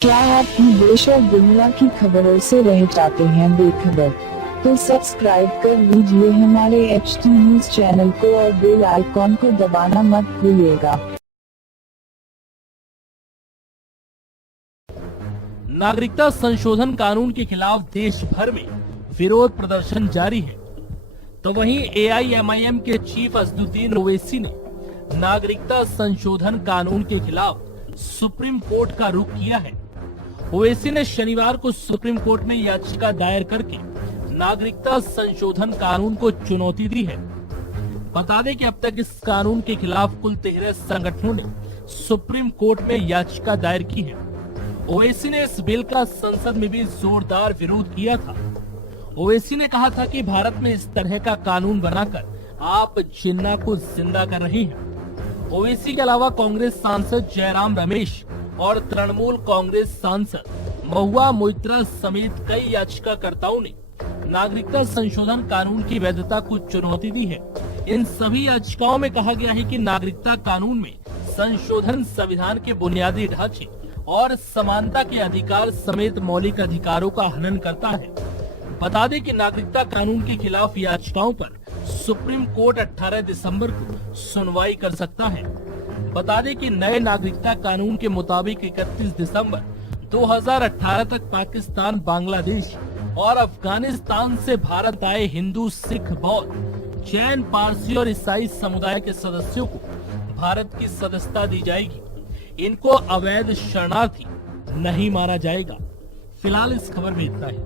क्या आप देश और दुनिया की खबरों से रह जाते हैं बेखबर? तो सब्सक्राइब कर लीजिए हमारे HT न्यूज चैनल को और बेल आइकॉन को दबाना मत भूलिएगा। नागरिकता संशोधन कानून के खिलाफ देश भर में विरोध प्रदर्शन जारी है, तो वहीं AIMIM के चीफ असदुद्दीन ओवैसी ने नागरिकता संशोधन कानून के खिलाफ सुप्रीम कोर्ट का रुख किया है। ओवैसी ने शनिवार को सुप्रीम कोर्ट में याचिका दायर करके नागरिकता संशोधन कानून को चुनौती दी है। बता दें कि अब तक इस कानून के खिलाफ कुल 13 संगठनों ने सुप्रीम कोर्ट में याचिका दायर की है। ओवैसी ने इस बिल का संसद में भी जोरदार विरोध किया था। ओवैसी ने कहा था कि भारत में इस तरह का कानून बनाकर आप जिन्ना को जिंदा कर रहे हैं। ओवैसी के अलावा कांग्रेस सांसद जयराम रमेश और तृणमूल कांग्रेस सांसद महुआ मोइत्रा समेत कई याचिकाकर्ताओं ने नागरिकता संशोधन कानून की वैधता को चुनौती दी है। इन सभी याचिकाओं में कहा गया है कि नागरिकता कानून में संशोधन संविधान के बुनियादी ढांचे और समानता के अधिकार समेत मौलिक अधिकारों का हनन करता है। बता दें कि नागरिकता कानून के खिलाफ याचिकाओं पर सुप्रीम कोर्ट 18 दिसंबर को सुनवाई कर सकता है। बता दें कि नए नागरिकता कानून के मुताबिक 31 दिसंबर 2018 तक पाकिस्तान, बांग्लादेश और अफगानिस्तान से भारत आए हिंदू, सिख, बौद्ध, जैन, पारसी और ईसाई समुदाय के सदस्यों को भारत की सदस्यता दी जाएगी। इनको अवैध शरणार्थी नहीं माना जाएगा। फिलहाल इस खबर में इतना ही।